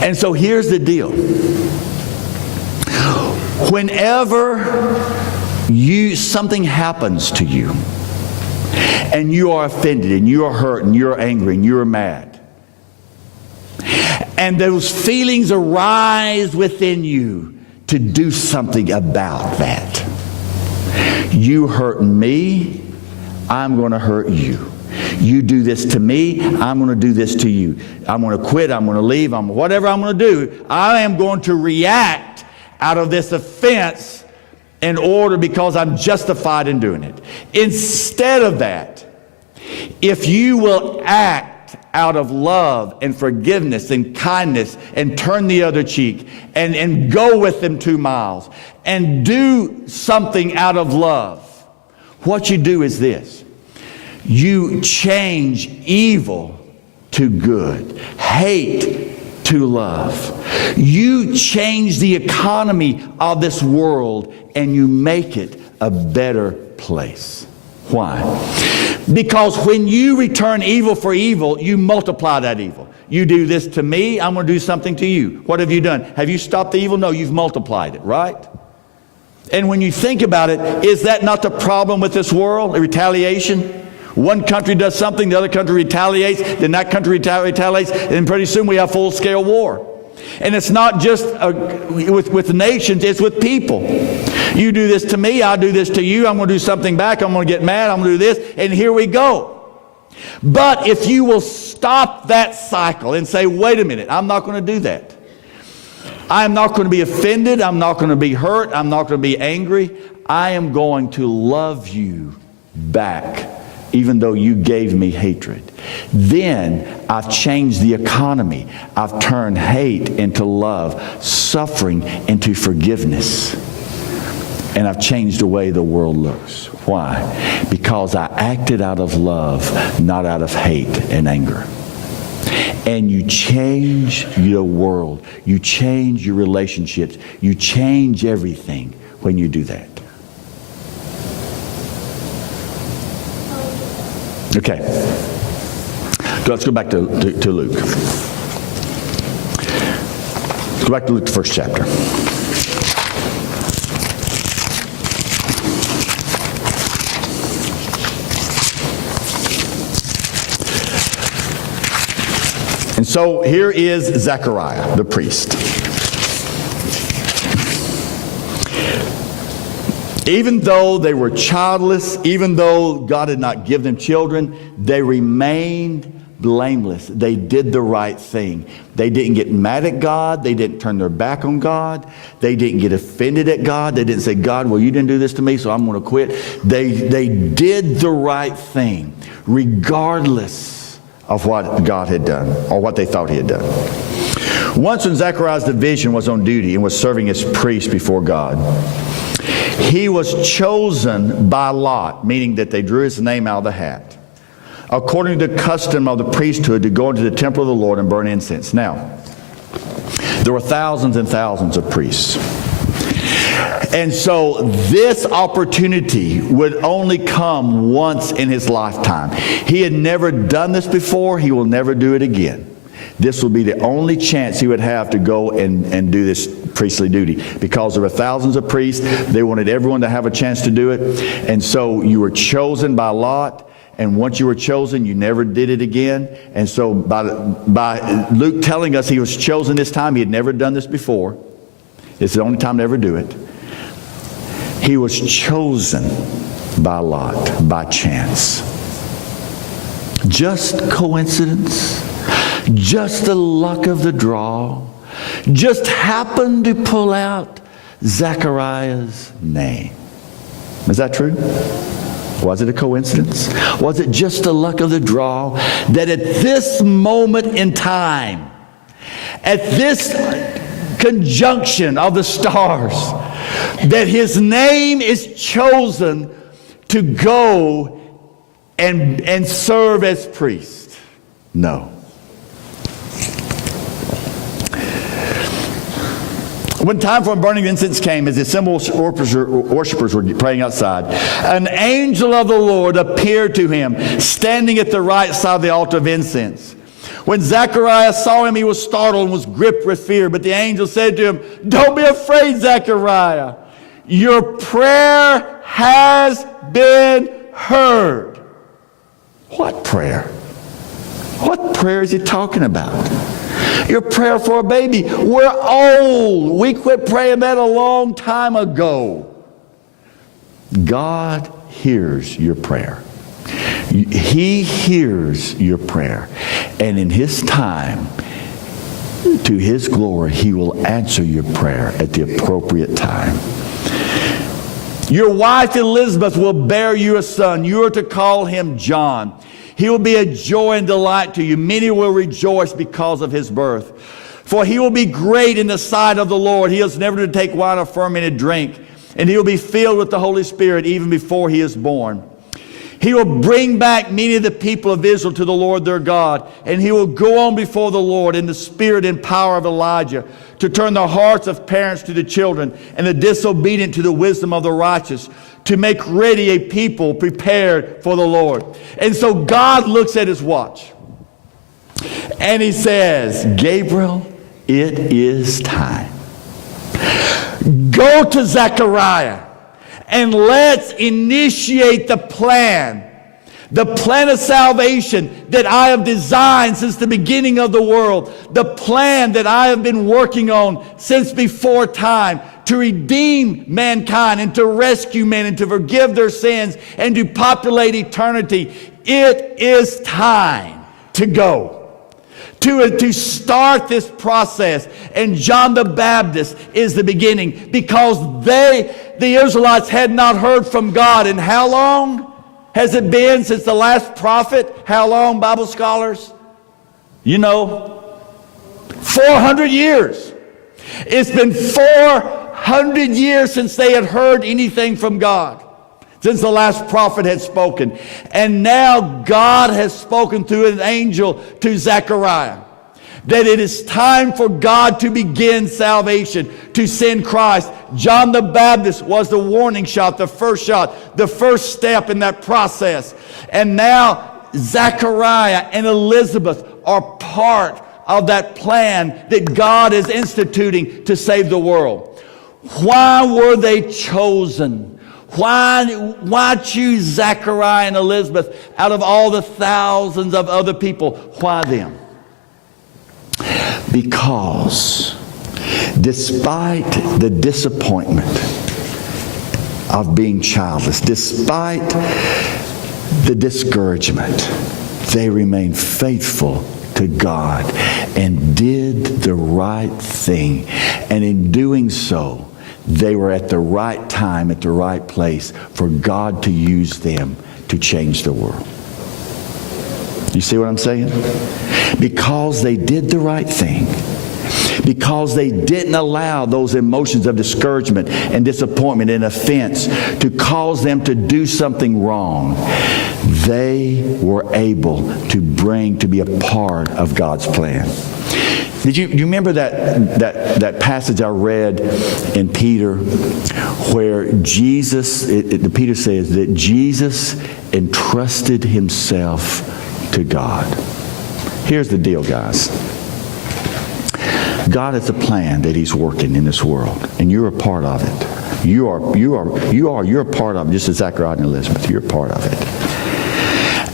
And so here's the deal. Whenever something happens to you, and you are offended, and you are hurt, and you're angry, and you're mad, and those feelings arise within you to do something about that. You hurt me, I'm going to hurt you. You do this to me, I'm going to do this to you. I'm going to quit, I'm going to leave, whatever I'm going to do, I am going to react out of this offense in order because I'm justified in doing it. Instead of that, if you will act out of love and forgiveness and kindness and turn the other cheek and go with them 2 miles and do something out of love, what you do is this. You change evil to good, hate to love. You change the economy of this world and you make it a better place. Why? Because when you return evil for evil, you multiply that evil. You do this to me, I'm going to do something to you. What have you done? Have you stopped the evil? No, you've multiplied it, right? And when you think about it, is that not the problem with this world? The retaliation? One country does something, the other country retaliates, then that country retaliates, and pretty soon we have full-scale war. And it's not just with nations, it's with people. You do this to me, I'll do this to you, I'm going to do something back, I'm going to get mad, I'm going to do this, and here we go. But if you will stop that cycle and say, wait a minute, I'm not going to do that. I'm not going to be offended, I'm not going to be hurt, I'm not going to be angry. I am going to love you back, even though you gave me hatred. Then I've changed the economy. I've turned hate into love, suffering into forgiveness. And I've changed the way the world looks. Why? Because I acted out of love, not out of hate and anger. And you change your world. You change your relationships. You change everything when you do that. Okay, let's go back to Luke. Let's go back to Luke, the first chapter. And so here is Zechariah, the priest. Even though they were childless, even though God had not given them children, they remained blameless. They did the right thing. They didn't get mad at God. They didn't turn their back on God. They didn't get offended at God. They didn't say, God, well, you didn't do this to me, so I'm going to quit. They did the right thing, regardless of what God had done or what they thought he had done. Once when Zechariah's division was on duty and was serving as priest before God, he was chosen by lot, meaning that they drew his name out of the hat, according to the custom of the priesthood, to go into the temple of the Lord and burn incense. Now, there were thousands and thousands of priests. And so this opportunity would only come once in his lifetime. He had never done this before. He will never do it again. This will be the only chance he would have to go and do this priestly duty. Because there were thousands of priests, they wanted everyone to have a chance to do it. And so you were chosen by lot. And once you were chosen, you never did it again. And so by Luke telling us he was chosen this time, he had never done this before. It's the only time to ever do it. He was chosen by lot, by chance. Just coincidence? Just the luck of the draw? Just happened to pull out Zechariah's name? Is that true? Was it a coincidence? Was it just the luck of the draw that at this moment in time, at this conjunction of the stars, that his name is chosen to go and serve as priest? No. When time for burning incense came, as the assembled worshipers were praying outside, an angel of the Lord appeared to him, standing at the right side of the altar of incense. When Zechariah saw him, he was startled and was gripped with fear. But the angel said to him, "Don't be afraid, Zechariah. Your prayer has been heard." What prayer? What prayer is he talking about? Your prayer for a baby. We're old. We quit praying that a long time ago. God hears your prayer. He hears your prayer. And in His time, to His glory, He will answer your prayer at the appropriate time. Your wife Elizabeth will bear you a son. You are to call him John. He will be a joy and delight to you. Many will rejoice because of his birth. For he will be great in the sight of the Lord. He is never to take wine or fermented drink. And he will be filled with the Holy Spirit even before he is born. He will bring back many of the people of Israel to the Lord their God. And he will go on before the Lord in the spirit and power of Elijah, to turn the hearts of parents to the children and the disobedient to the wisdom of the righteous, to make ready a people prepared for the Lord. And so God looks at his watch and he says, "Gabriel, it is time. Go to Zechariah and let's initiate the plan of salvation that I have designed since the beginning of the world, the plan that I have been working on since before time, to redeem mankind and to rescue men and to forgive their sins and to populate eternity. It is time to go. To start this process. And John the Baptist is the beginning, because the Israelites had not heard from God. And how long has it been since the last prophet? How long, Bible scholars? 400 years. It's been 400 years since they had heard anything from God, since the last prophet had spoken. And now God has spoken through an angel to Zechariah that it is time for God to begin salvation, to send Christ. John the Baptist was the warning shot, the first step in that process. And now Zechariah and Elizabeth are part of that plan that God is instituting to save the world. Why were they chosen? Why choose Zechariah and Elizabeth out of all the thousands of other people? Why them? Because despite the disappointment of being childless, despite the discouragement, they remained faithful to God and did the right thing. And in doing so, they were at the right time, at the right place for God to use them to change the world. You see what I'm saying? Because they did the right thing. Because they didn't allow those emotions of discouragement and disappointment and offense to cause them to do something wrong, they were able to be a part of God's plan. Do you remember that passage I read in Peter where Peter says that Jesus entrusted himself to God? Here's the deal, guys. God has a plan that he's working in this world, and you're a part of it. You're a part of it, just as Zechariah and Elizabeth, you're a part of it.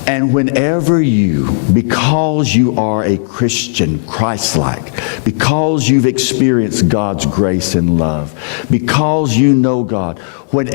And whenever because you are a Christian, Christ-like, because you've experienced God's grace and love, because you know God, when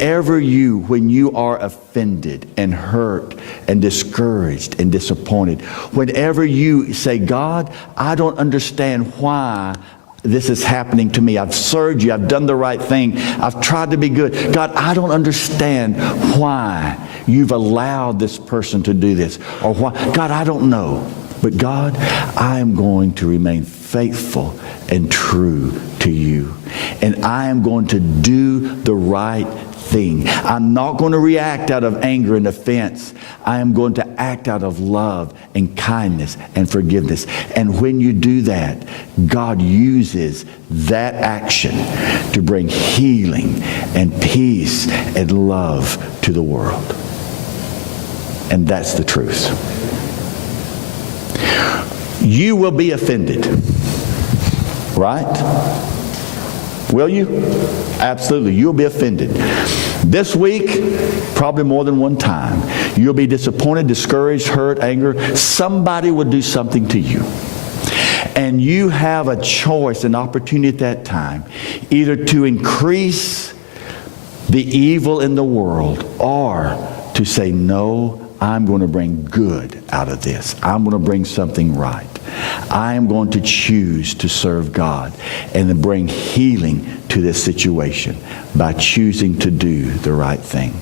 you are offended and hurt and discouraged and disappointed, whenever you say, "God, I don't understand why this is happening to me. I've served you. I've done the right thing. I've tried to be good. God, I don't understand why you've allowed this person to do this. Or why. God, I don't know. But God, I am going to remain faithful and true to you. And I am going to do the right thing. I'm not going to react out of anger and offense. I am going to act out of love and kindness and forgiveness. And when you do that, God uses that action to bring healing and peace and love to the world. And that's the truth. you will be offended. Right? Will you? Absolutely. You'll be offended. This week, probably more than one time, you'll be disappointed, discouraged, hurt, anger. Somebody will do something to you. And you have a choice, an opportunity at that time, either to increase the evil in the world or to say, no, I'm going to bring good out of this. I'm going to bring something right. I am going to choose to serve God and to bring healing to this situation by choosing to do the right thing.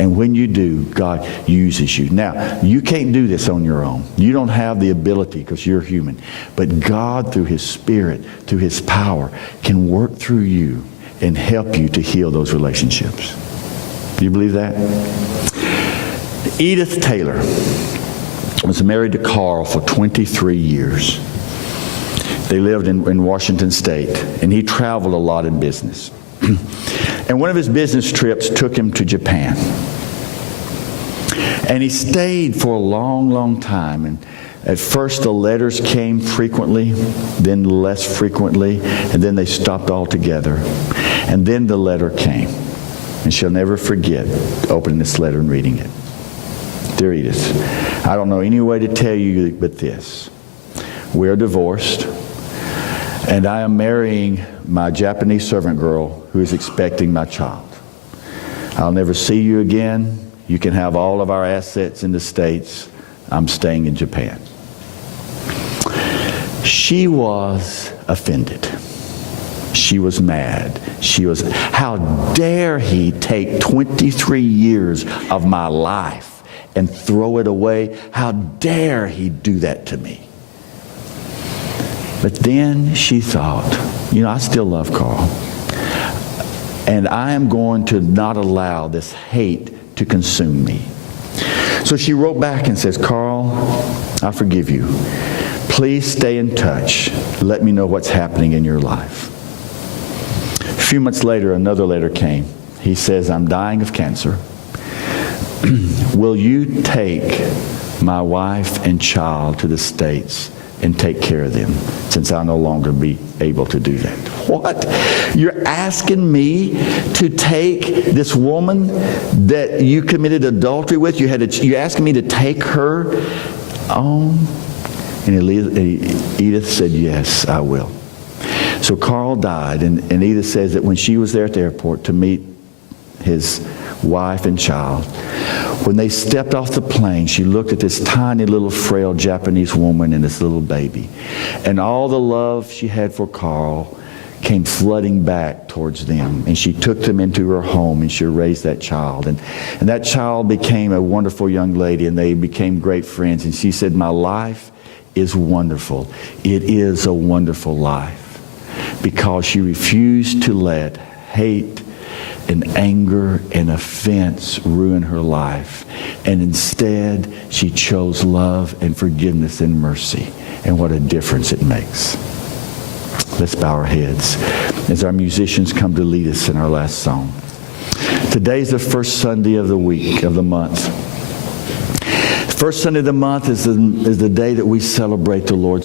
And when you do, God uses you. Now, you can't do this on your own. You don't have the ability because you're human. But God, through His Spirit, through His power, can work through you and help you to heal those relationships. Do you believe that? Edith Taylor was married to Carl for 23 years. They lived in Washington State, and he traveled a lot in business. And one of his business trips took him to Japan. And he stayed for a long, long time. And at first the letters came frequently, then less frequently, and then they stopped altogether. And then the letter came. And she'll never forget opening this letter and reading it. Dear Edith, I don't know any way to tell you but this. We're divorced, and I am marrying my Japanese servant girl who is expecting my child. I'll never see you again. You can have all of our assets in the States. I'm staying in Japan. She was offended. She was mad. How dare he take 23 years of my life and throw it away? How dare he do that to me? But then she thought, I still love Carl. And I am going to not allow this hate to consume me. So she wrote back and says, Carl, I forgive you. Please stay in touch. Let me know what's happening in your life. A few months later, another letter came. He says, I'm dying of cancer. Will you take my wife and child to the States and take care of them, since I'll no longer be able to do that? What? You're asking me to take this woman that you committed adultery with? You're asking me to take her on? And Edith said, yes, I will. So Carl died, and Edith says that when she was there at the airport to meet his wife and child, when they stepped off the plane, she looked at this tiny little frail Japanese woman and this little baby. And all the love she had for Carl came flooding back towards them. And she took them into her home and she raised that child. And that child became a wonderful young lady, and they became great friends. And she said, my life is wonderful. It is a wonderful life. Because she refused to let hate and anger and offense ruin her life. And instead, she chose love and forgiveness and mercy. And what a difference it makes. Let's bow our heads as our musicians come to lead us in our last song. Today's the first Sunday of the week, of the month. First Sunday of the month is the day that we celebrate the Lord's